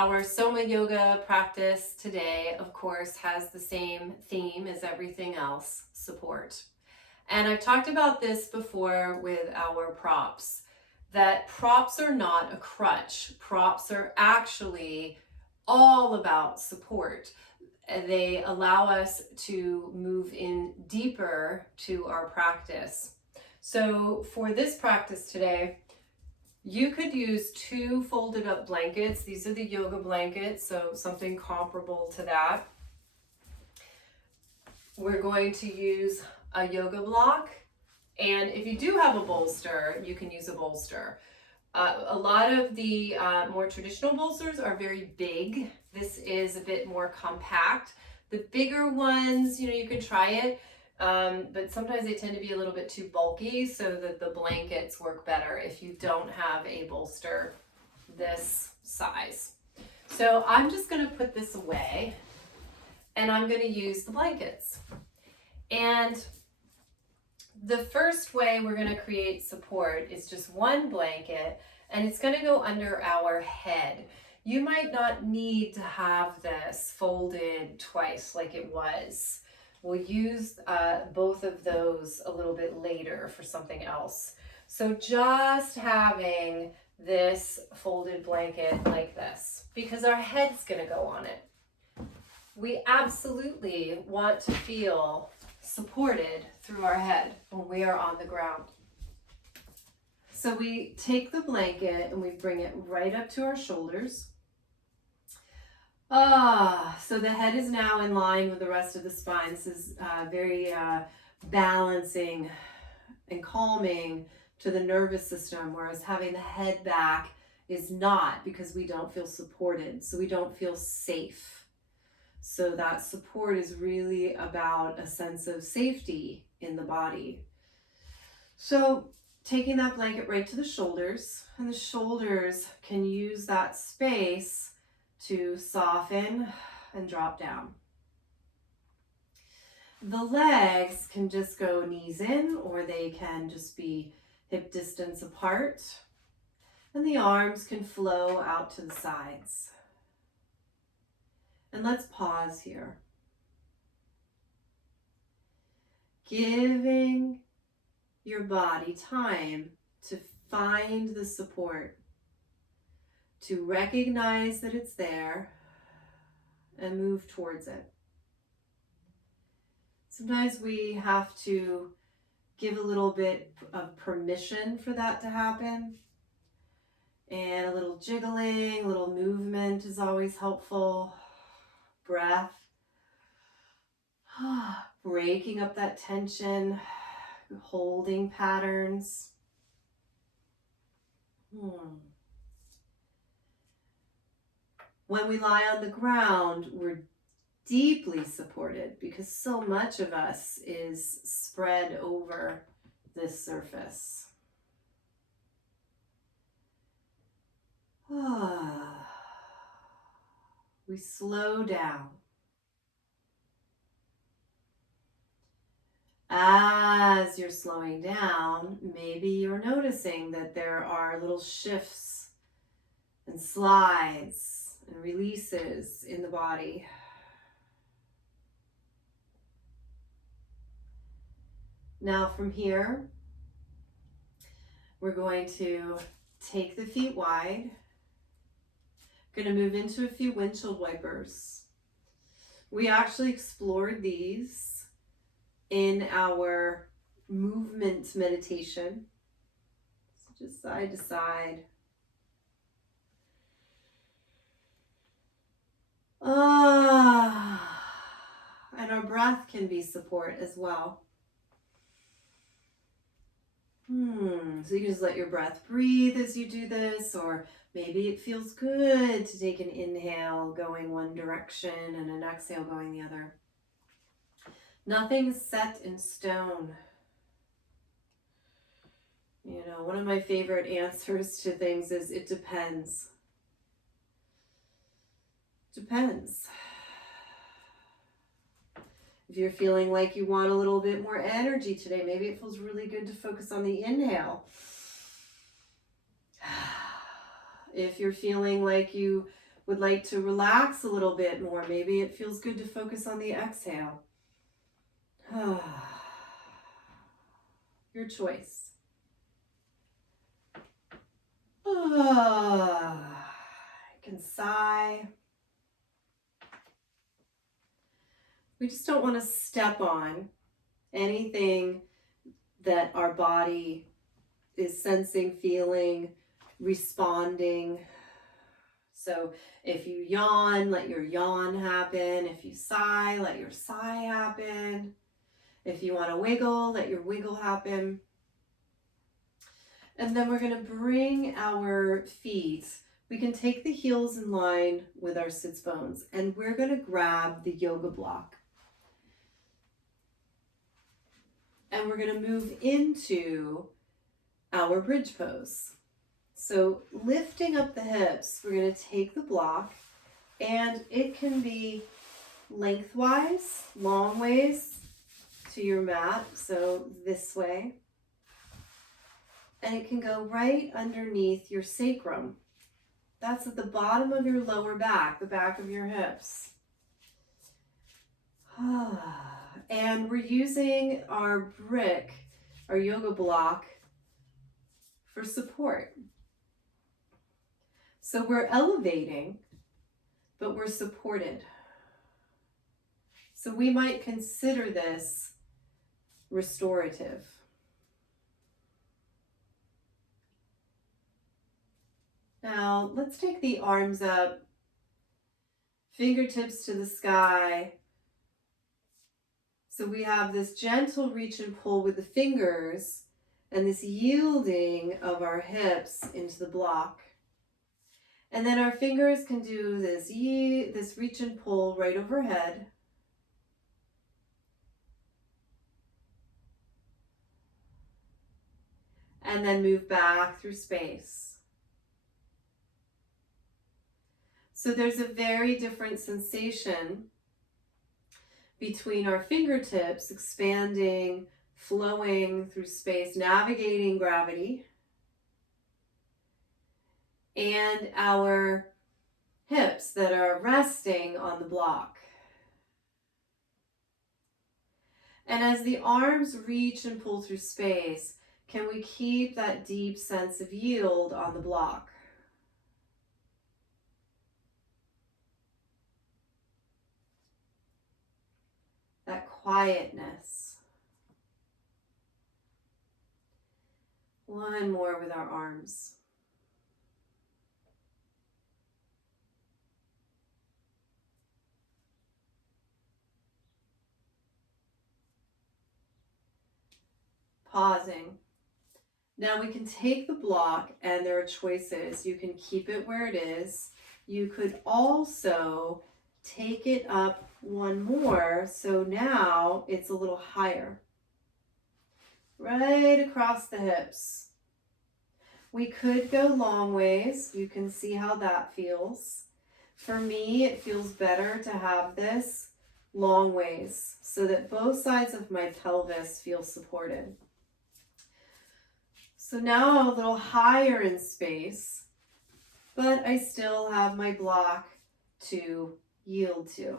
Our Soma yoga practice today, of course, has the same theme as everything else, support. And I've talked about this before with our props, that props are not a crutch. Props are actually all about support. They allow us to move in deeper to our practice. So for this practice today, you could use 2 folded up blankets. These are the yoga blankets, so something comparable to that. We're going to use a yoga block, and if you do have a bolster, you can use a bolster. A lot of the more traditional bolsters are very big. This is a bit more compact. The bigger ones, you can try it. But sometimes they tend to be a little bit too bulky, so that the blankets work better if you don't have a bolster this size. So I'm just going to put this away, and I'm going to use the blankets. And the first way we're going to create support is just one blanket, and it's going to go under our head. You might not need to have this folded twice like it was. We'll use both of those a little bit later for something else. So just having this folded blanket like this, because our head's going to go on it. We absolutely want to feel supported through our head when we are on the ground. So we take the blanket and we bring it right up to our shoulders. So the head is now in line with the rest of the spine. This is very balancing and calming to the nervous system, whereas having the head back is not, because we don't feel supported, so we don't feel safe. So that support is really about a sense of safety in the body. So taking that blanket right to the shoulders, and the shoulders can use that space to soften and drop down. The legs can just go knees in, or they can just be hip distance apart. And the arms can flow out to the sides. And let's pause here. Giving your body time to find the support, to recognize that it's there and move towards it. Sometimes we have to give a little bit of permission for that to happen. And a little jiggling, a little movement is always helpful. Breath. Breaking up that tension, holding patterns. When we lie on the ground, we're deeply supported because so much of us is spread over this surface. We slow down. As you're slowing down, maybe you're noticing that there are little shifts and slides and releases in the body. Now from here, we're going to take the feet wide. Going to move into a few windshield wipers. We actually explored these in our movement meditation. So just side to side. And our breath can be support as well. So you can just let your breath breathe as you do this, or maybe it feels good to take an inhale going one direction and an exhale going the other. Nothing is set in stone. One of my favorite answers to things is it depends. Depends. If you're feeling like you want a little bit more energy today, maybe it feels really good to focus on the inhale. If you're feeling like you would like to relax a little bit more, maybe it feels good to focus on the exhale. Your choice. You can sigh. We just don't want to step on anything that our body is sensing, feeling, responding. So if you yawn, let your yawn happen. If you sigh, let your sigh happen. If you want to wiggle, let your wiggle happen. And then we're going to bring our feet. We can take the heels in line with our sits bones, and we're going to grab the yoga block. And we're going to move into our bridge pose. So lifting up the hips, we're going to take the block, and it can be lengthwise, long ways to your mat, so this way. And it can go right underneath your sacrum. That's at the bottom of your lower back, the back of your hips. And we're using our brick, our yoga block, for support. So we're elevating, but we're supported. So we might consider this restorative. Now, let's take the arms up, fingertips to the sky. So we have this gentle reach and pull with the fingers and this yielding of our hips into the block. And then our fingers can do this reach and pull right overhead. And then move back through space. So there's a very different sensation between our fingertips expanding, flowing through space, navigating gravity, and our hips that are resting on the block. And as the arms reach and pull through space, can we keep that deep sense of yield on the block? That quietness. One more with our arms. Pausing. Now we can take the block, and there are choices. You can keep it where it is. You could also take it up one more, so now it's a little higher. Right across the hips. We could go long ways. You can see how that feels. For me, it feels better to have this long ways so that both sides of my pelvis feel supported. So now I'm a little higher in space, but I still have my block to yield to.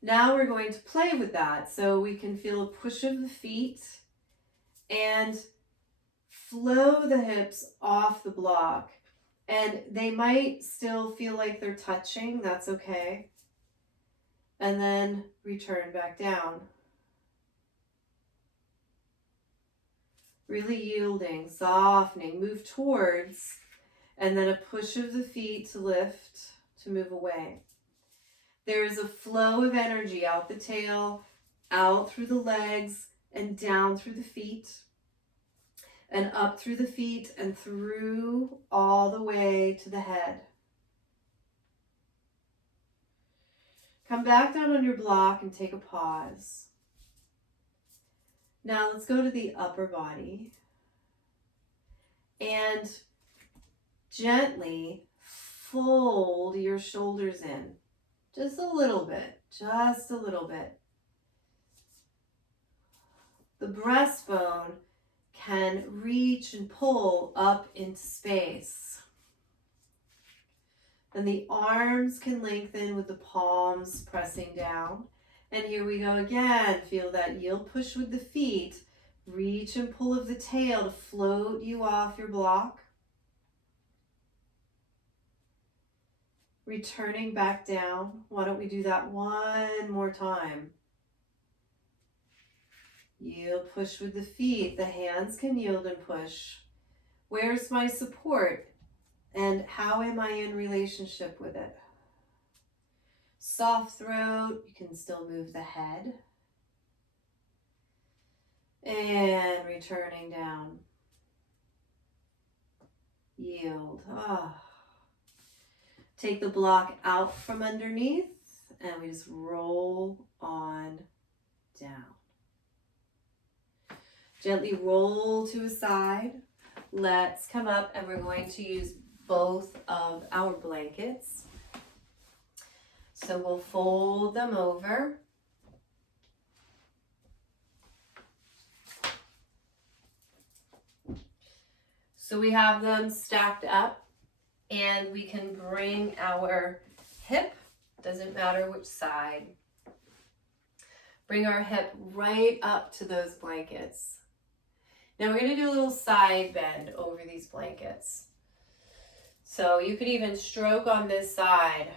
Now we're going to play with that. So we can feel a push of the feet and flow the hips off the block. And they might still feel like they're touching, that's okay. And then return back down. Really yielding, softening, move towards, and then a push of the feet to lift, to move away. There is a flow of energy out the tail, out through the legs, and down through the feet, and up through the feet, and through all the way to the head. Come back down on your block and take a pause. Now let's go to the upper body and gently fold your shoulders in. Just a little bit, just a little bit. The breastbone can reach and pull up into space. And the arms can lengthen with the palms pressing down. And here we go again. Feel that yield push with the feet. Reach and pull of the tail to float you off your block. Returning back down. Why don't we do that one more time? Yield, push with the feet. The hands can yield and push. Where's my support? And how am I in relationship with it? Soft throat. You can still move the head. And returning down. Yield. Take the block out from underneath and we just roll on down. Gently roll to a side. Let's come up and we're going to use both of our blankets. So we'll fold them over. So we have them stacked up and we can bring our hip, doesn't matter which side, bring our hip right up to those blankets. Now we're going to do a little side bend over these blankets. So you could even stroke on this side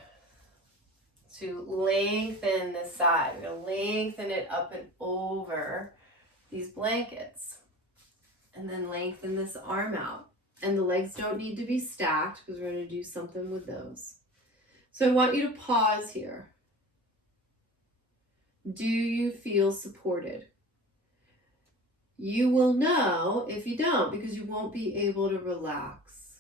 to lengthen this side. We're going to lengthen it up and over these blankets. And then lengthen this arm out. And the legs don't need to be stacked because we're going to do something with those. So I want you to pause here. Do you feel supported? You will know if you don't because you won't be able to relax.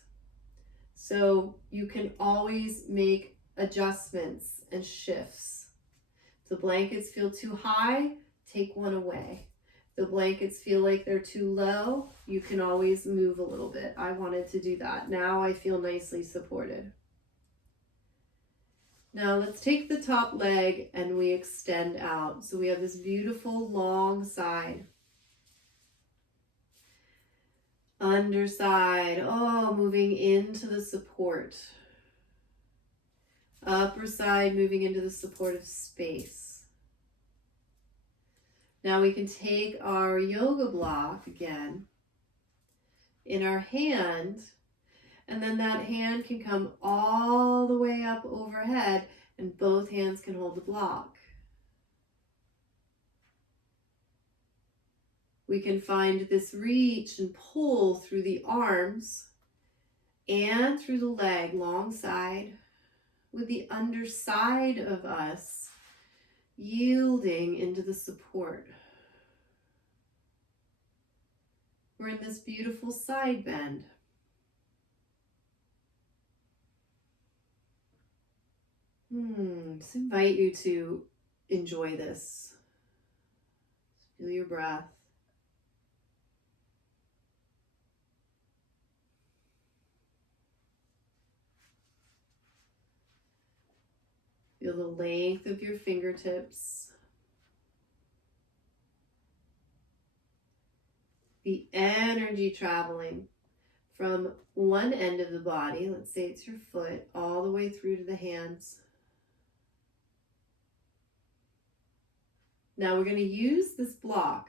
So you can always make adjustments and shifts. If the blankets feel too high, take one away. The blankets feel like they're too low, you can always move a little bit. I wanted to do that. Now I feel nicely supported. Now let's take the top leg and we extend out. So we have this beautiful long side. Underside, moving into the support. Upper side moving into the supportive space. Now we can take our yoga block again in our hand, and then that hand can come all the way up overhead and both hands can hold the block. We can find this reach and pull through the arms and through the leg, long side, with the underside of us yielding into the support. We're in this beautiful side bend. Just invite you to enjoy this. Feel your breath. Feel the length of your fingertips. The energy traveling from one end of the body, let's say it's your foot, all the way through to the hands. Now we're going to use this block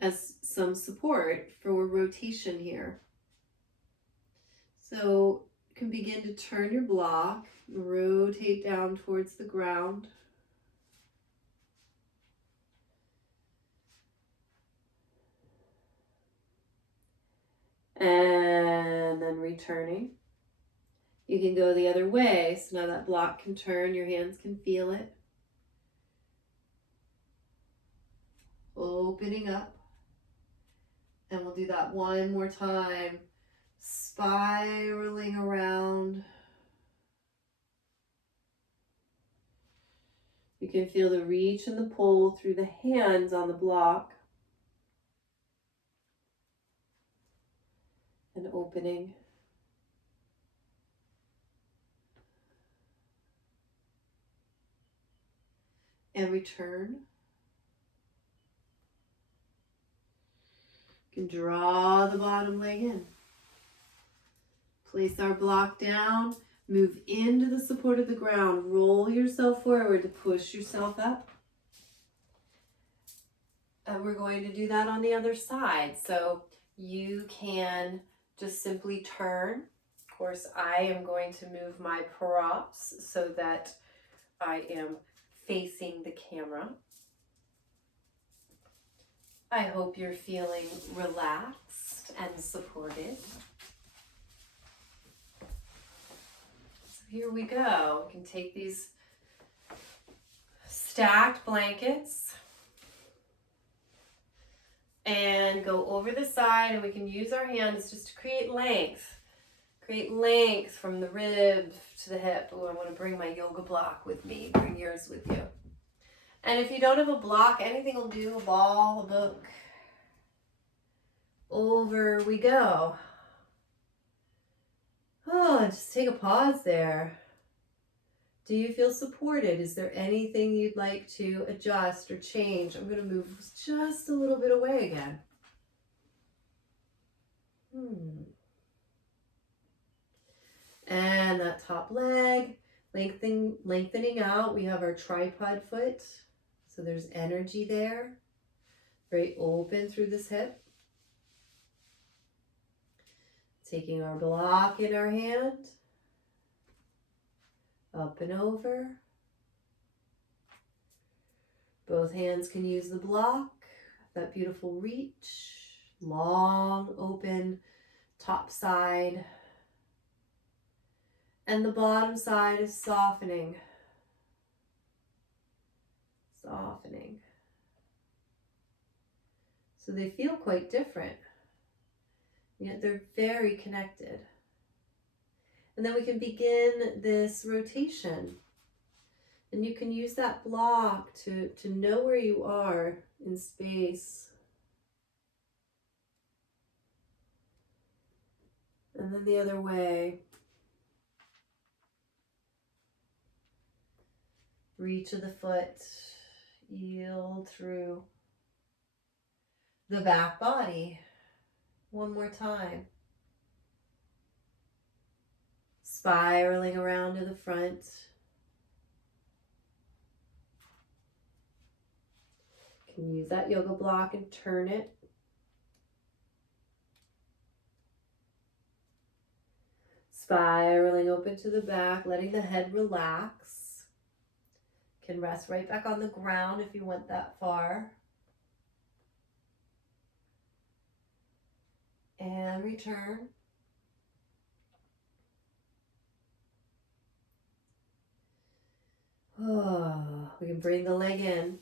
as some support for rotation here. So you can begin to turn your block, rotate down towards the ground. And then returning. You can go the other way, so now that block can turn, your hands can feel it. Opening up. And we'll do that one more time. Spiraling around. You can feel the reach and the pull through the hands on the block. And opening. And return. You can draw the bottom leg in. Place our block down, move into the support of the ground, roll yourself forward to push yourself up. And we're going to do that on the other side. So you can just simply turn. Of course, I am going to move my props so that I am facing the camera. I hope you're feeling relaxed and supported. So here we go. We can take these stacked blankets and go over the side, and we can use our hands just to create length. Create length from the rib to the hip. Oh, I want to bring my yoga block with me. Bring yours with you. And if you don't have a block, anything will do, a ball, a book. Over we go. Oh, and just take a pause there. Do you feel supported? Is there anything you'd like to adjust or change? I'm going to move just a little bit away again. And that top leg, lengthening out. We have our tripod foot. So there's energy there. Very open through this hip. Taking our block in our hand. Up and over. Both hands can use the block. That beautiful reach. Long, open, top side. And the bottom side is softening. Softening. So they feel quite different. Yet they're very connected. And then we can begin this rotation. And you can use that block to know where you are in space. And then the other way. Reach of the foot, yield through the back body. One more time. Spiraling around to the front. You can use that yoga block and turn it. Spiraling open to the back, letting the head relax. Can rest right back on the ground if you went that far. And return. Oh, we can bring the leg in.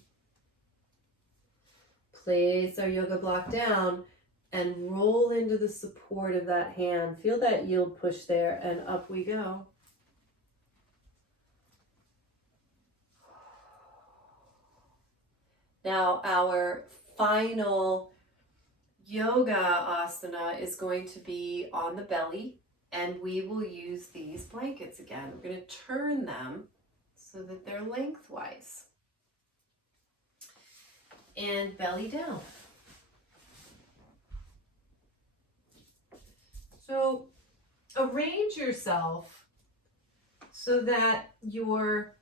Place our yoga block down and roll into the support of that hand. Feel that yield push there, and up we go. Now our final yoga asana is going to be on the belly, and we will use these blankets again. We're going to turn them so that they're lengthwise. And belly down. So arrange yourself so that your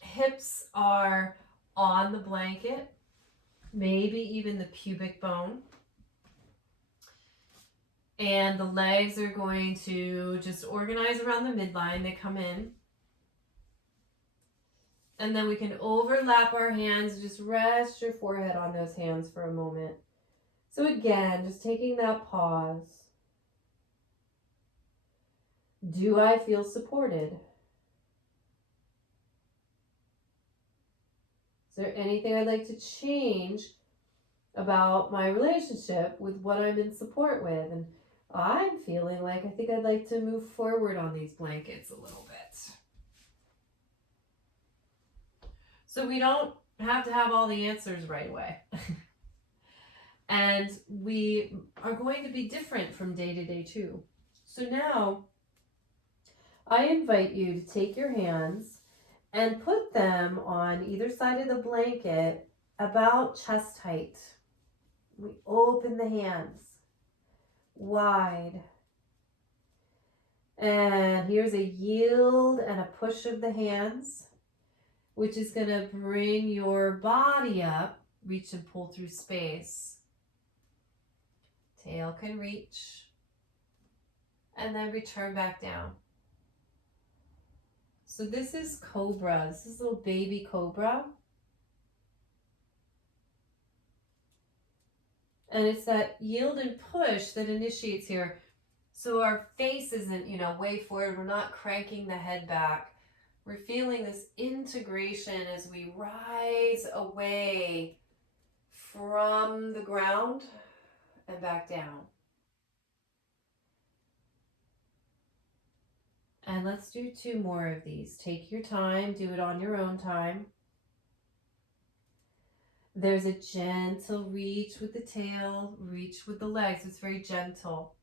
hips are on the blanket, maybe even the pubic bone. And the legs are going to just organize around the midline. They come in. And then we can overlap our hands. Just rest your forehead on those hands for a moment. So again, just taking that pause. Do I feel supported? Is there anything I'd like to change about my relationship with what I'm in support with? And I'm feeling like I think I'd like to move forward on these blankets a little bit. So we don't have to have all the answers right away. And we are going to be different from day to day too. So now I invite you to take your hands and put them on either side of the blanket about chest height. We open the hands wide. And here's a yield and a push of the hands, which is going to bring your body up. Reach and pull through space. Tail can reach. And then return back down. So this is cobra. This is little baby cobra. And it's that yield and push that initiates here. So our face isn't, way forward. We're not cranking the head back. We're feeling this integration as we rise away from the ground and back down. And let's do 2 more of these. Take your time, do it on your own time. There's a gentle reach with the tail, reach with the legs. It's very gentle.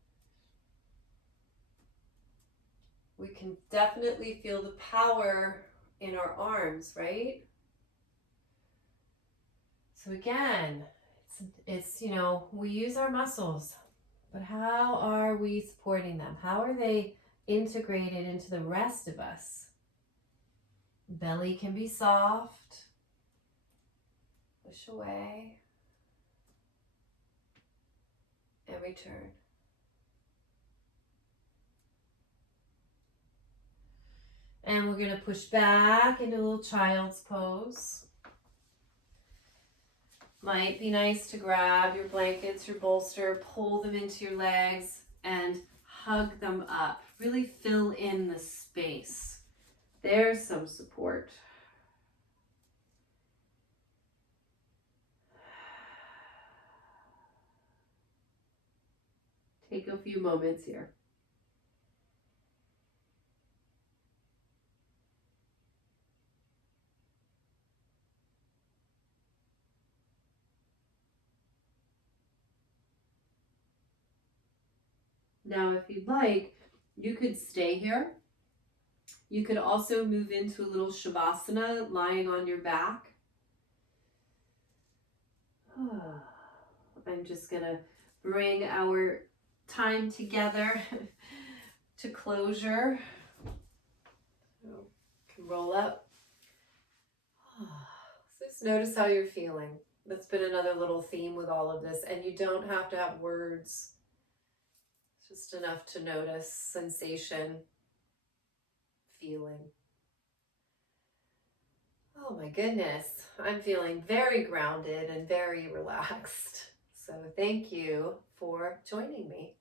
We can definitely feel the power in our arms, right? So again, it's we use our muscles, but how are we supporting them? How are they integrated into the rest of us? Belly can be soft. Push away. And return. And we're going to push back into a little child's pose. Might be nice to grab your blankets, your bolster, pull them into your legs, and hug them up. Really fill in the space. There's some support. Take a few moments here. Now, if you'd like, you could stay here. You could also move into a little Shavasana, lying on your back. I'm just going to bring our time together to closure. So, can roll up. So just notice how you're feeling. That's been another little theme with all of this. And you don't have to have words. It's just enough to notice sensation, feeling. Oh my goodness. I'm feeling very grounded and very relaxed. So thank you for joining me.